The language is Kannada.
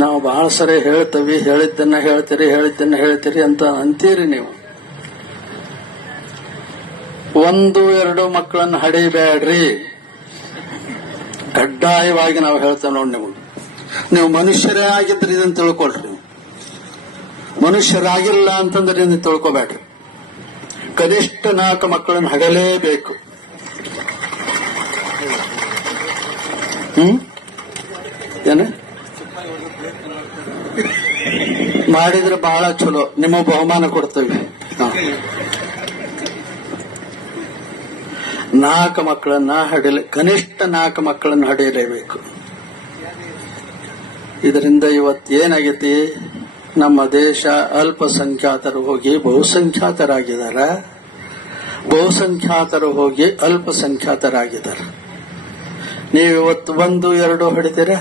ನಾವು ಬಹಳ ಸರಿ ಹೇಳ್ತೀವಿ, ಹೇಳಿದ್ದನ್ನ ಹೇಳ್ತೀರಿ ಅಂತ ಅಂತೀರಿ ನೀವು. 1-2 ಮಕ್ಕಳನ್ನ ಹಡಿಬೇಡ್ರಿ, ಕಡ್ಡಾಯವಾಗಿ ನಾವು ಹೇಳ್ತೇವೆ ನೋಡಿ. ನೀವು ಮನುಷ್ಯರೇ ಆಗಿದ್ರೆ ಇದನ್ನ ತಿಳ್ಕೊಳ್ರಿ. ಮನುಷ್ಯರಾಗಿಲ್ಲ ಅಂತಂದ್ರೆ ಇದನ್ನ ತಿಳ್ಕೊಬೇಡ್ರಿ. ಕನಿಷ್ಠ 4 ಮಕ್ಕಳನ್ನು ಹಡಲೇಬೇಕು. ಏನ ಮಾಡಿದ್ರೆ ಬಹಳ ಚಲೋ, ನಿಮ್ಮ ಬಹುಮಾನ ಕೊಡ್ತೇವೆ. 4 ಮಕ್ಕಳನ್ನ ಕನಿಷ್ಠ 4 ಮಕ್ಕಳನ್ನು ಹಡೆಯಲೇಬೇಕು. ಇದರಿಂದ ಇವತ್ತೇನಾಗೈತಿ, ನಮ್ಮ ದೇಶ ಅಲ್ಪಸಂಖ್ಯಾತರು ಹೋಗಿ ಬಹುಸಂಖ್ಯಾತರಾಗಿದ್ದಾರೆ, ಬಹುಸಂಖ್ಯಾತರು ಹೋಗಿ ಅಲ್ಪಸಂಖ್ಯಾತರಾಗಿದ್ದಾರೆ. ನೀವಿವತ್ತು 1-2 ಹೊಡಿತೀರ,